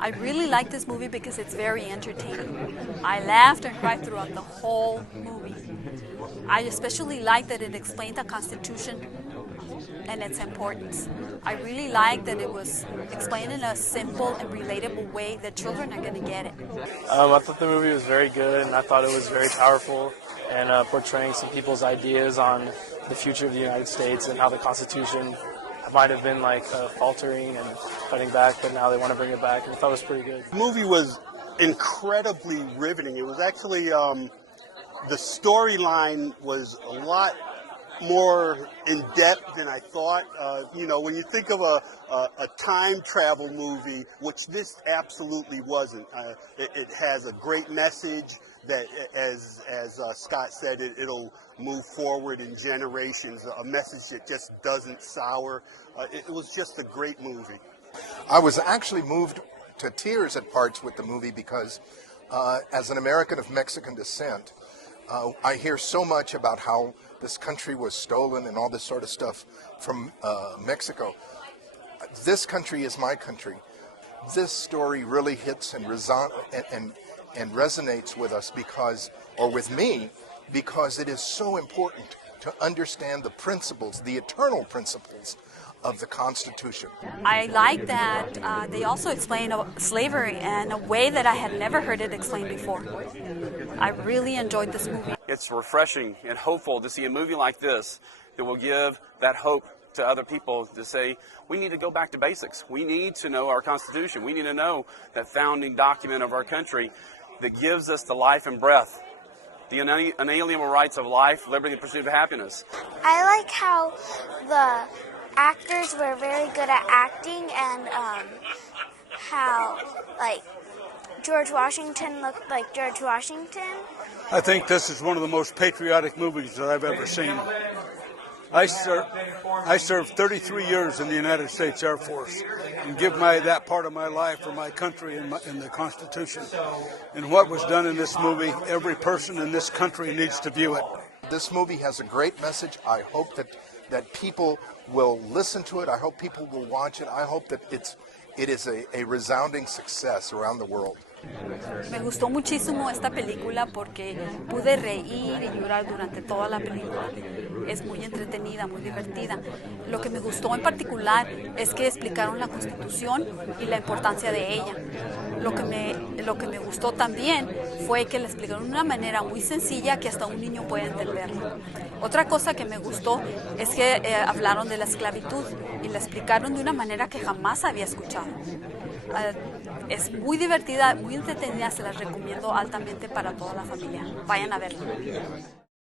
I really like this movie because it's very entertaining. I laughed and cried throughout the whole movie. I especially like that it explained the Constitution and its importance. I really like that it was explained in a simple and relatable way that children are going to get it. I thought the movie was very good, and I thought it was very powerful and portraying some people's ideas on the future of the United States and how the Constitution might have been faltering and cutting back, but now they want to bring it back, and I thought it was pretty good. The movie was incredibly riveting. It was actually, the storyline was a lot more in depth than I thought. When you think of a time travel movie, which this absolutely wasn't, it has a great message that, as Scott said, it'll move forward in generations, a message that just doesn't sour. It was just a great movie. I was actually moved to tears at parts with the movie because as an American of Mexican descent, I hear so much about how this country was stolen and all this sort of stuff from Mexico. This country is my country. This story really hits and resonates with us with me, because it is so important to understand the principles, the eternal principles of the Constitution. I like that they also explain slavery in a way that I had never heard it explained before. I really enjoyed this movie. It's refreshing and hopeful to see a movie like this that will give that hope to other people to say, we need to go back to basics. We need to know our Constitution. We need to know that founding document of our country that gives us the life and breath, the unalienable rights of life, liberty, and pursuit of happiness. I like how the actors were very good at acting, and how George Washington looked like George Washington. I think this is one of the most patriotic movies that I've ever seen. I served 33 years in the United States Air Force and give that part of my life for my country and the Constitution. And what was done in this movie, every person in this country needs to view it. This movie has a great message. I hope that people will listen to it. I hope people will watch it. I hope that it is a resounding success around the world. Me gustó muchísimo esta película porque pude reír y llorar durante toda la película. Es muy entretenida, muy divertida. Lo que me gustó en particular es que explicaron la Constitución y la importancia de ella. Lo que me gustó también fue que la explicaron de una manera muy sencilla que hasta un niño puede entenderla. Otra cosa que me gustó es que hablaron de la esclavitud y la explicaron de una manera que jamás había escuchado. Es muy divertida, muy entretenida, se las recomiendo altamente para toda la familia. Vayan a verla.